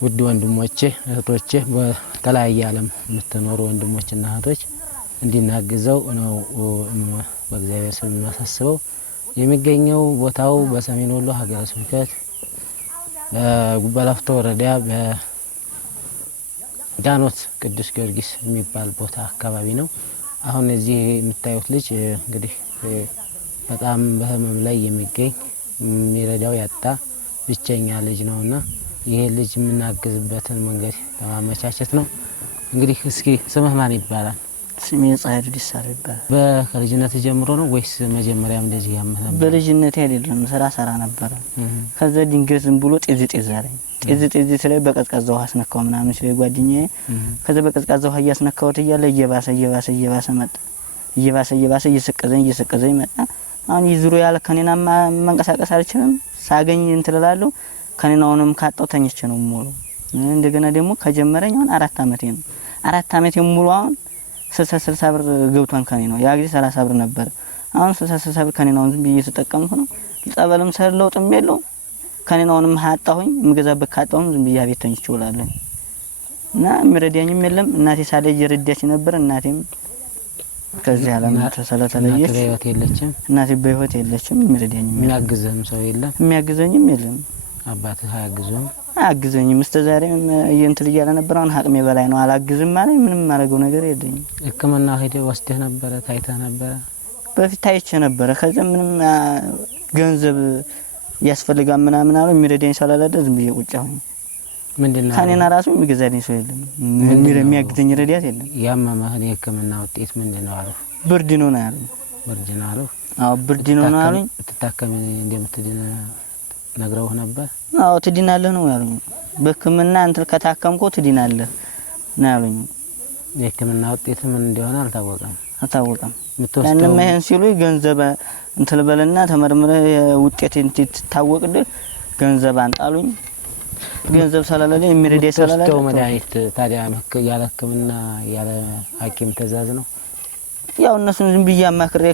ውድ ወንድሞቼ እህቶቼ በተለያየ ዓለም የምትኖሩ ወንድሞችና እህቶች እንዲናግዘው ነው በእግዚአብሔር ስም ማሳስበው። የሚገኘው ቦታው በሰሜን ወሎ ሀገረ ስብከት ጉባ ላፍቶ ወረዳ በዳኖት ቅዱስ ጊዮርጊስ የሚባል ቦታ አካባቢ ነው። አሁን እዚህ የምታዩት ልጅ እንግዲህ በጣም በህመም ላይ የሚገኝ የሚረዳው ያጣ ብቸኛ ልጅ ነውና ይሄ ልጅ የምናግዝበትን መንገድ ለማመቻቸት ነው። እንግዲህ እስኪ ስምህ ማን ይባላል? ስሜ ጻይድ ዲሳር ይባላል። በልጅነት ጀምሮ ነው ወይስ መጀመሪያም እንደዚህ ያመህ ነበር? በልጅነት አይደለም ሰራ ነበር። ከዛ ድንገት ዝም ብሎ ጤዝ አለኝ። ጤዝ ላይ በቀዝቃዛ ውሃ አስነካው ምናምን ሲል ጓደኛዬ ከዛ በቀዝቃዛ ውሃ እያስነካውት እያለ እየባሰ መጣ። እየባሰ እየሰቀዘኝ መጣ። አሁን ይዝሩ ያለ ከኔና መንቀሳቀስ አልችልም። ሳገኝ እንትላለሁ ከኔናውንም ካጣው ተኝቼ ነው ሙሉ። እንደገና ደግሞ ከጀመረኝ አሁን 4 አመቴ ነው። 4 አመቴ ሙሉ አሁን 60 ብር ገብቷን ከኔናው ያ ጊዜ 30 ብር ነበር። አሁን 60 ብር ከኔናውን ዝም ብዬ እየተጠቀምኩ ነው። ጸበልም ሰለውጥም የለው ከኔናውንም አጣሁኝ። ምገዛበት ካጣሁም ዝም ብዬ ቤት ተኝቼ እውላለሁ እና ምረዳኝም የለም። እናቴ ሳለ እየረዳች ነበር። እናቴም ከዚህ ዓለም ተሰለተለየች። እናቴ በህይወት የለችም። ምረዳኝም የሚያግዘም ሰው የለም። የሚያግዘኝም የለም። አባትህ አያግዘኝም። እስተዛሬም እየንትል እያለ ነበር። አሁን አቅሜ በላይ ነው። አላግዝም ማለት ምንም ማረገው ነገር የለኝም። ህክምና ሄደህ ወስደህ ነበር? ታይተህ ነበር? በፊት ታይቼ ነበር። ከዛ ምንም ገንዘብ ያስፈልጋል ምናምን አሉ። የሚረዳኝ ስላላለ ዝም ብዬ ቁጭ አሁን ምንድነው ከኔና ራሱ የሚገዛልኝ ሰው የለም። የሚያግዘኝ ረዳት የለም። ያመመህ የህክምና ውጤት ምንድነው አሉ? ብርድ ነው ያሉኝ። ብርድ ነው አሉ? አዎ ብርድ ነው አሉኝ። ተታከም እንደምትድን ነግረው ነበር? አዎ ትድናለህ ነው ያሉኝ። በህክምና እንትን ከታከምኩ ትድናለህ ነው ያሉኝ። የህክምና ውጤት ምን እንደሆነ አልታወቀም። ለምን ይሄን ሲሉ ገንዘብ እንትን በለና ተመርምረ ውጤት እንድትታወቅልህ ገንዘብ አንጣሉኝ። ገንዘብ ሰላላለ የሚረዳ ሰላላለ ተው መድኃኒት ታዲያ ያለ ህክምና ያለ ሐኪም ትእዛዝ ነው? ያው እነሱን ዝም ብዬ አማክሬ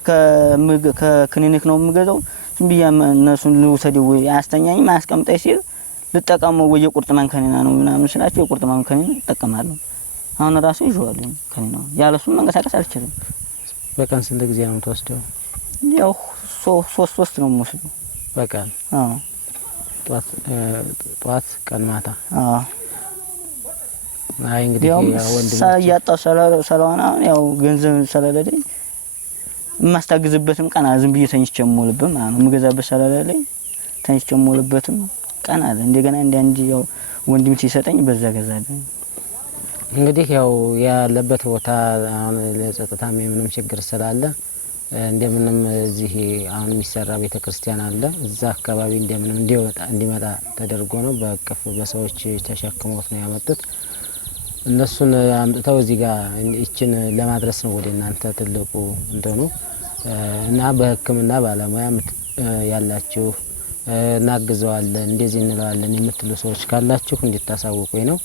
ከክሊኒክ ነው የምገዛው። ዝም ብዬ እነሱን ልውሰደው ወይ አስተኛኝም አስቀምጠኝ ሲል ልጠቀመው ወይ የቁርጥማን ከኔና ነው ምናምን ስላቸው የቁርጥማን ከኔና እጠቀማለሁ። አሁን ራሱ ይዤዋለሁ ከኔናው ያለሱ መንቀሳቀስ አልችልም። በቀን ስንት ጊዜ ነው የምትወስደው? ያው ሶስት ነው የምወስደው በቀን። አዎ ጧት ቀን ማታ። አዎ አይ እንግዲህ ያው ወንድም ያጣው ሰላውና ያው ገንዘብ ሰላላደኝ ማስታግዝበትም ቀን ዝም ብዬ ተኝቼ ሞልብም ማለት ነው። ምገዛበት ሰላላለኝ ተኝቼ ሞልበትም ቀን አለ። እንደገና እንደ ያው ወንድም ሲሰጠኝ በዛ ገዛለኝ። እንግዲህ ያው ያለበት ቦታ አሁን ለጸጥታም ምንም ችግር ስላለ እንደምንም እዚህ አሁን የሚሰራ ቤተክርስቲያን አለ። እዛ አካባቢ እንደምንም እንዲመጣ ተደርጎ ነው በአቀፍ በሰዎች ተሸክመውት ነው ያመጡት። እነሱን አምጥተው እዚህ ጋር እቺን ለማድረስ ነው ወደ እናንተ ትልቁ እንደሆነ እና በህክምና ባለሙያ ያላችሁ እናግዘዋለን እንደዚህ እንለዋለን የምትሉ ሰዎች ካላችሁ እንድታሳውቁኝ ነው።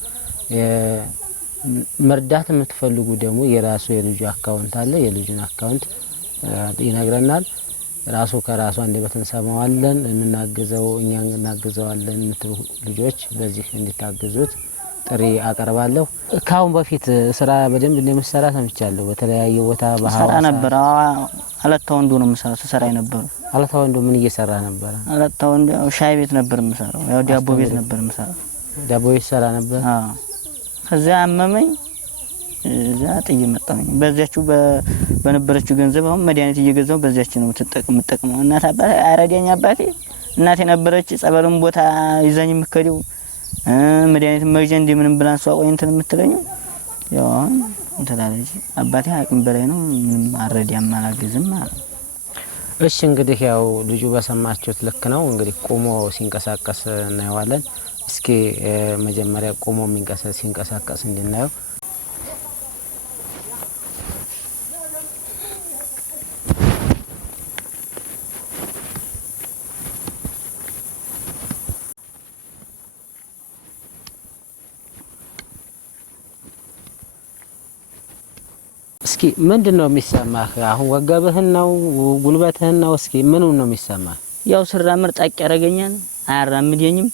መርዳት የምትፈልጉ ደግሞ የራሱ የልጁ አካውንት አለ። የልጁን አካውንት ይነግረናል። ራሱ ከራሱ አንደበት እንሰማዋለን። እናግዘው እኛ እናግዘዋለን የምትሉ ልጆች በዚህ እንድታግዙት ጥሪ አቀርባለሁ። ካሁን በፊት ስራ በደንብ እንደምትሰራ ሰምቻለሁ። በተለያየ ቦታ ሰራ ነበር። አለታ ወንዱ ነው የምሰራው። ተሰራይ ነበር። አለታ ወንዱ ምን እየሰራ ነበር? አለታ ወንዱ ሻይ ቤት ነበር የምሰራው። ያው ዳቦ ቤት ነበር የምሰራው። ዳቦ ቤት ሰራ ነበር። አዎ ከዛ አመመኝ። እዛ ጥዬ መጣሁኝ። በዚያችሁ በነበረችው ገንዘብ አሁን መድኃኒት እየገዛው በዚያችሁ ነው የምጠቀመው። እናት አባቴ አረዳኝ። አባቴ እናቴ ነበረች ጸበልም ቦታ ይዛኝ የምከደው መድኃኒት መግዣ እንደምንም ብላን ሷ ቆይ እንትን የምትለኝ ያው እንተላለች። አባቴ አቅም በላይ ነው። ምንም አረዳም አላግዝም ማለት ነው። እሺ እንግዲህ ያው ልጁ በሰማችሁት ልክ ነው። እንግዲህ ቆሞ ሲንቀሳቀስ እናየዋለን። እስኪ መጀመሪያ ቆሞ ሲንቀሳቀስ እንድናየው። እስኪ ምንድነው የሚሰማህ? አሁን ወገብህን ነው ጉልበትህን ነው? እስኪ ምኑን ነው የሚሰማህ? ያው ስራምር ጣቅ ያረገኛል። አያራምደኝም።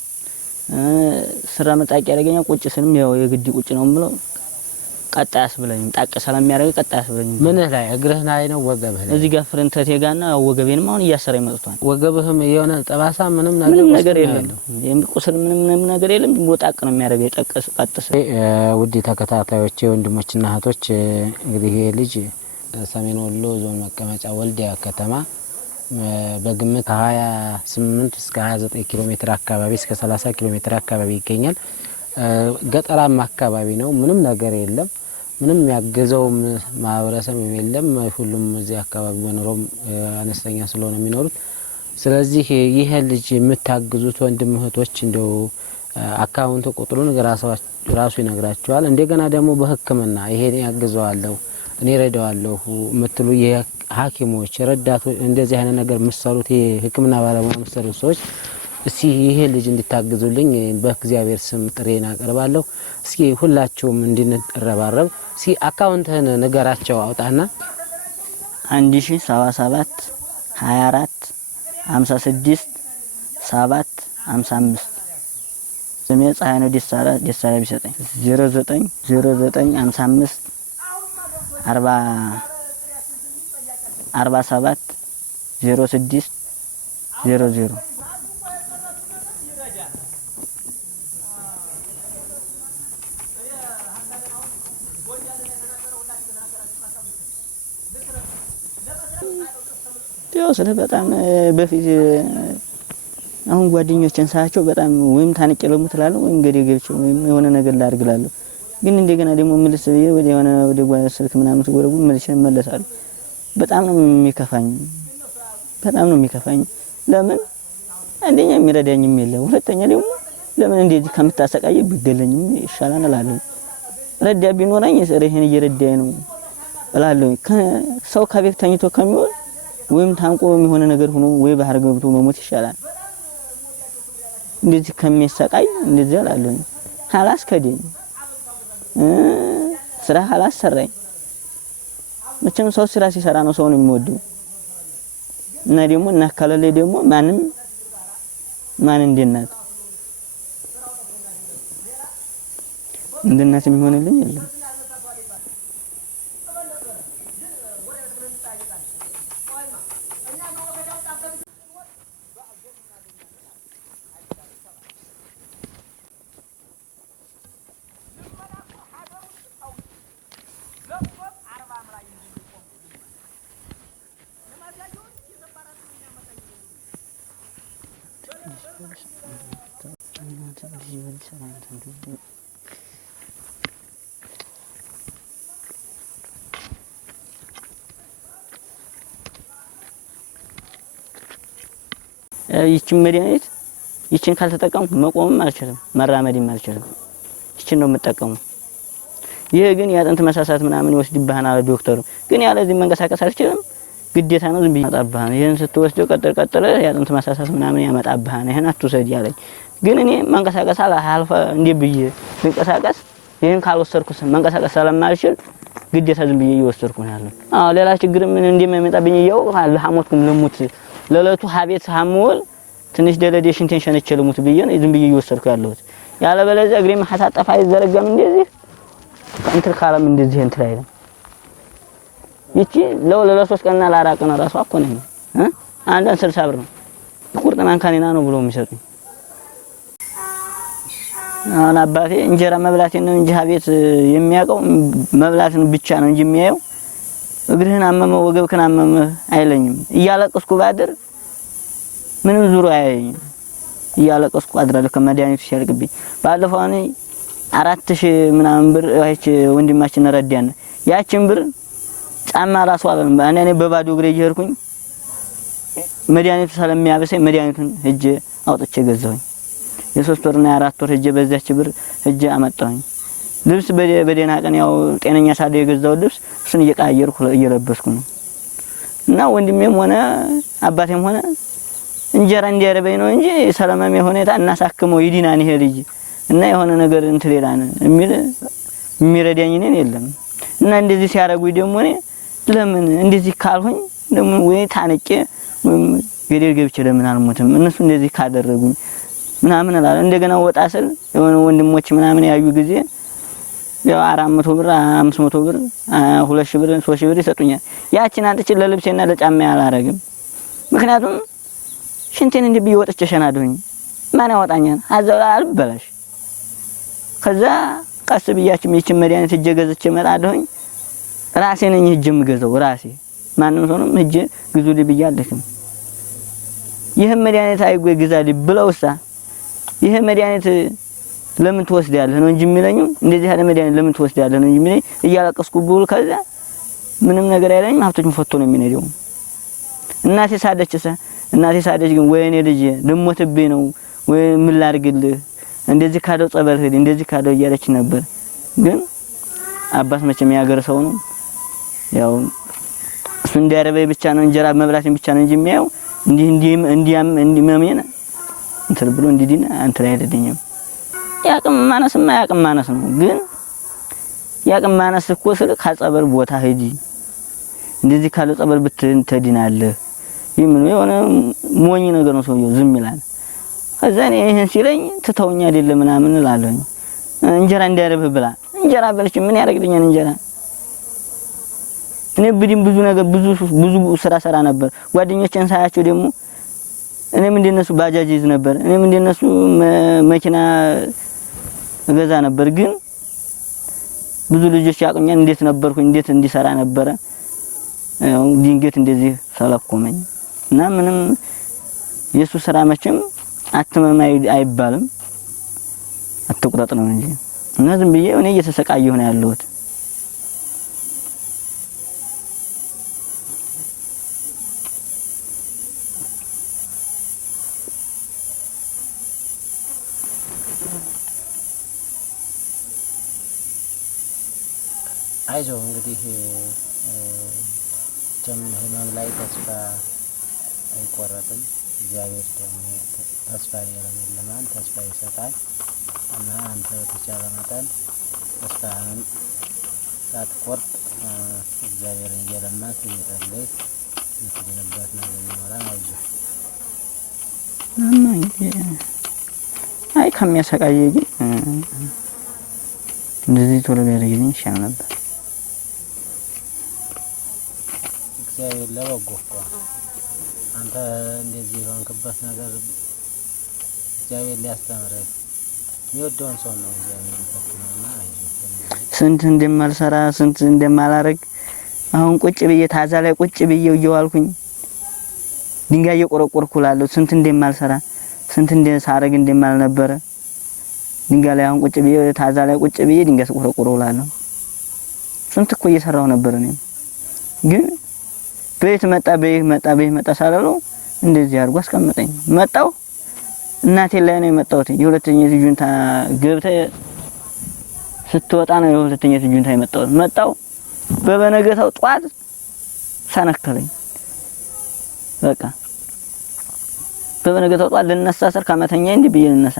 ስራ መጣቂ ያደረገኛል። ቁጭ ስልም ያው የግድ ቁጭ ነው የምለው። ቀጣይ አስብለኝ ጣቅ ሰላም የሚያደርግ ቀጣይ አስብለኝ። ምን ላይ እግርህ ላይ ነው ወገብህ ላይ? እዚህ ጋር ፍርንተቴ ጋርና ወገቤንም አሁን እያሰረኝ መጥቷል። ወገብህም የሆነ ጠባሳ ምንም ነገር የለም። የሚቆስል ምንም ነገር የለም። ጣቅ ነው የሚያደርገው የጠቀስ ቀጥስ። ውድ ተከታታዮቼ ወንድሞችና እህቶች እንግዲህ ይሄ ልጅ ሰሜን ወሎ ዞን መቀመጫ ወልዲያ ከተማ በግምት 28 እስከ 29 ኪሎ ሜትር አካባቢ እስከ 30 ኪሎ ሜትር አካባቢ ይገኛል። ገጠራማ አካባቢ ነው። ምንም ነገር የለም። ምንም ያገዘው ማህበረሰብ የለም። ሁሉም እዚህ አካባቢ በኑሮም አነስተኛ ስለሆነ የሚኖሩት። ስለዚህ ይሄ ልጅ የምታግዙት ወንድም እህቶች እንደው አካውንት ቁጥሩን ራሱ ይነግራቸዋል። እንደገና ደግሞ በሕክምና ይሄን ያግዘዋለሁ እኔ ረዳዋለሁ የምትሉ የሐኪሞች ረዳቱ እንደዚህ አይነት ነገር የምትሰሩት የሕክምና ባለሙያ የምትሰሩት ሰዎች እስኪ ይሄ ልጅ እንድታግዙልኝ በእግዚአብሔር ስም ጥሬን አቀርባለሁ። እስኪ ሁላችሁም እንድንረባረብ እስኪ አካውንትህን ንገራቸው አውጣና 1077 24 56 7 55 ስሜ ፀሐይ ነው። ደሳላ ቢሰጠኝ 09 0955 47 06 00 ያው ስለ በጣም በፊት አሁን ጓደኞችን ሳያቸው በጣም ወይም ታንቄ ለሙት እላለሁ ወይም ገዴ ገብቼ ወይም የሆነ ነገር ላድርግ እላለሁ። ግን እንደገና ደግሞ ምልስ ብዬ ወደ ስልክ ምናምን ተጎረጉ መልሼ እመለሳለሁ። በጣም ነው የሚከፋኝ። ለምን አንደኛ የሚረዳኝም የለም፣ ሁለተኛ ደግሞ ለምን እንደዚህ ከምታሰቃየ ቢገለኝም ይሻላል እላለሁ። ረዳ ቢኖረኝ ይሄን እየረዳኝ ነው እላለሁ። ሰው ከቤት ተኝቶ ከሚውል ወይም ታንቆ የሚሆነ ነገር ሆኖ ወይ ባህር ገብቶ መሞት ይሻላል እንደዚህ ከሚሰቃይ እንደዚህ እላለሁ። ሐላስ ከደኝ ስራ ሐላስ ሰራኝ። መቼም ሰው ስራ ሲሰራ ነው ሰው ነው የሚወደው። እና ደግሞ እናካለለ ደግሞ ማን እንደናት የሚሆንልኝ የለም። ይችን መድኃኒት ይችን ካልተጠቀምኩ መቆምም አልችልም፣ መራመድም አልችልም። ይችን ነው የምጠቀመው። ይሄ ግን ያጥንት መሳሳት ምናምን ይወስድብሃና ዶክተሩ ግን ያለዚህ መንቀሳቀስ አልችልም። ግዴታ ነው ዝም ብዬ ያመጣብሃና ይሄን ስትወስደው ቀጥል ያጥንት መሳሳት ምናምን ያመጣብሃና ይሄን አትውሰድ ያለኝ። ግን እኔ መንቀሳቀስ አልፈ እንዴ ብዬ ልንቀሳቀስ ይሄን ካልወሰድኩ መንቀሳቀስ ስለማልችል ግዴታ ዝም ብዬ እየወሰድኩ ነው ያለው። ሌላ ችግር ምን እንደሚመጣብኝ ይያው ሐሞትኩም ልሙት ለለቱ ሀቤት ሳሙል ትንሽ ደለዴሽን ቴንሽን እችልሙት ብዬ ነው ዝም ብዬ እየወሰድኩ ያለሁት። ያለ በለዚያ እግሬ ማታጠፋ አይዘረጋም እንደዚህ እንትን ካለም እንደዚህ እንትን አይደለም። ይቺ ለሶስት ቀንና ለአራት ቀን ራሱ እኮ ነኝ አንዳን 60 ብር ነው ቁርጥ ማንካኒና ነው ብሎ የሚሰጡኝ። አሁን አባቴ እንጀራ መብላቴን ነው እንጂ ሀቤት የሚያውቀው መብላትን ብቻ ነው እንጂ የሚያየው እግርህን አመመው ወገብህን አመመህ አይለኝም። እያለቀስኩ ባድር ምንም ዙሩ አያየኝም። እያለቀስኩ አድራለሁ ከመድኃኒቱ ሲያልቅብኝ። ባለፈው እኔ 4000 ምናምን ብር አይቼ ወንድማችን ረዳን። ያችን ብር ጫማ ራሱ አለም እኔ በባዶ እግሬ እየሄድኩኝ መድኃኒቱ ስለሚያበሰኝ መድኃኒቱን ሄጄ አውጥቼ ገዛሁኝ። የ3 ወርና የ4 ወር ሄጄ በዛች ብር ሄጄ አመጣሁኝ። ልብስ በደህና ቀን ያው ጤነኛ ሳለ የገዛው ልብስ እሱን እየቀያየርኩ እየለበስኩ ነው። እና ወንድሜም ሆነ አባቴም ሆነ እንጀራ እንዲያረበኝ ነው እንጂ ሰላማዊ ሁኔታ እናሳክመው ይዲናን ይሄ ልጅ እና የሆነ ነገር እንትን ሌላን የሚረዳኝ እኔን የለም። እና እንደዚህ ሲያረጉኝ ደግሞ እኔ ለምን እንደዚህ ካልሆኝ ደግሞ ወይ ታነቄ ወይም ገደል ገብቼ ለምን አልሞትም? እነሱ እንደዚህ ካደረጉኝ ምናምን እላለሁ። እንደገና ወጣ ስል የሆነ ወንድሞች ምናምን ያዩ ጊዜ ያው 400 ብር 500 ብር 2000 ብር 3000 ብር ይሰጡኛል። ያቺን አንጥቼ ለልብሴና ለጫማ አላረግም። ምክንያቱም ሽንቴን እንዲህ ብዬ ወጥቼ ሸናደሁኝ ማን ያወጣኛል? አዘላ አልበላሽ። ከዛ ቀስ ብያችም ይችን መድኃኒት እጄ ገዝቼ እመጣለሁኝ። ራሴ ነኝ እጄ የምገዛው ራሴ። ማንም ሰው ነው እጄ ግዙልኝ ብዬ አልልክም። ይሄ መድኃኒት አይጎይ ግዛልኝ ብለውሳ ይሄ መድኃኒት ለምን ትወስዳለህ ነው እንጂ የሚለኝ እንደዚህ ያለ መድኃኒት ለምን ትወስዳለህ ነው እንጂ የሚለኝ እያለቀስኩ ብውል ከዛ ምንም ነገር አይለኝም። ሀብቶችን ፈቶ ነው የሚነደው። እናቴ ሳደች ግን ወይኔ ልጅ ልሞትብኝ ነው ወይ ምን ላድርግልህ እንደዚህ ካለው ጸበል ሄድ እንደዚህ ካለው እያለች ነበር። ግን አባስ መቼም ያገር ሰው ነው። ያው እሱ እንዲያረበይ ብቻ ነው እንጀራ መብላትን ብቻ ነው እንጂ የሚያየው እንዲህ መሜን እንትን ብሎ እንዲዲና አንተ ላይ አይደለኝም። ያቅም ማነስ ነው። ግን ያቅም ማነስ እኮ ስለ ካጸበል ቦታ ሄጂ እንደዚህ ካለው ጸበል ብትድናለህ ይምን የሆነ ሞኝ ነገር ነው። ሰውየው ዝም ይላል። ከዛ እኔ ይሄን ሲለኝ ትተውኛ አይደለም ምናምን እላለሁ። እንጀራ እንዲያረብህ ብላ እንጀራ በልቼ ምን ያደርግልኛል እንጀራ? እኔ ብድም ብዙ ነገር ብዙ ስራ ሰራ ነበር። ጓደኞቼን ሳያቸው ደግሞ እኔም እንደነሱ ባጃጅ ይዝ ነበር። እኔም እንደነሱ መኪና እገዛ ነበር። ግን ብዙ ልጆች ያቁኛል እንዴት ነበርኩኝ እንዴት እንዲሰራ ነበር። ድንገት እንደዚህ ሰለኮመኝ እና ምንም የሱ ስራ መቼም አትመም አይባልም አትቁረጥ ነው እንጂ እና ዝም ብዬ እኔ እየተሰቃየሁ ነው ያለሁት። አይዞህ እንግዲህ ህመም ላይ ተስፋ አይቆረጥም። እግዚአብሔር ደግሞ ተስፋ ያለማን ተስፋ ይሰጣል እና አንተ በተቻለ መጠን ተስፋህን ሳትቆርጥ እግዚአብሔርን እየለመንክ እየጸለይክ የምትድንበት ነገር ይኖራል። አይዞህ አይ ከሚያሰቃየኝ ግን እንደዚህ ቶሎ ቢያደርግልኝ ይሻል ነበር። እግዚአብሔር ለበጎ እኮ አንተ እንደዚህ የሆንክበት ነገር እግዚአብሔር ሊያስተምርህ የሚወደውን ሰው ነው እግዚአብሔር የሚፈትነውና ስንት እንደማልሰራ ስንት እንደማላረግ አሁን ቁጭ ብዬ ታዛ ላይ ቁጭ ብዬ እየዋልኩኝ ድንጋይ እየቆረቆርኩ እላለሁ። ስንት እንደማልሰራ ስንት እንደሳረግ እንደማልነበረ ድንጋይ ላይ አሁን ቁጭ ብዬ ታዛ ላይ ቁጭ ብዬ ድንጋይ ስቆረቆር እላለሁ። ስንት እኮ እየሰራሁ ነበር። እኔም ግን ቤት መጣ ሳላለው እንደዚህ አድርጎ አስቀመጠኝ። መጣው እናቴ ላይ ነው የመጣሁት። የሁለተኛ ልጁንታ ገብተ ስትወጣ ነው የሁለተኛ ልጁንታ የመጣሁት። መጣው በበነገታው ጧት ሰነከለኝ። በቃ በበነገታው ጧት ልነሳ ስር ከመተኛ እንዲህ ብዬ ልነሳ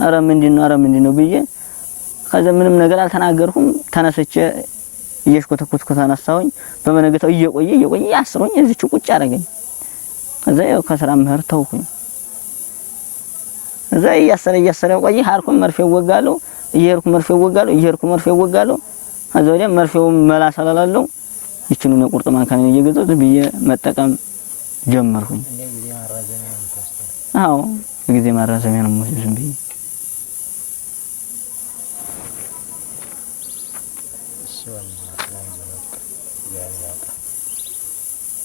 አረ ምንድነው ብዬ ከዛ ምንም ነገር አልተናገርኩም። ተነስቼ እየሽኮተኮትኩ ተነሳሁኝ። በመነገታው እየቆየ አስሮኝ እዚች ቁጭ አደረገኝ። ከዛ ያው ከስራ ምህር ተውኩኝ። እዛ እያሰረ ቆየ። ሀርኩም መርፌ ወጋለሁ እየሄድኩ መርፌ ወጋለሁ። ከዛ ወዲያ መርፌው መላስ አላለው ይችኑ ነው ቁርጥ ማንካን እየገዛሁ ብዬ መጠቀም ጀመርኩኝ። አዎ ጊዜ ማራዘሚያ ነው ዝም ብዬ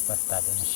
በታደንሽ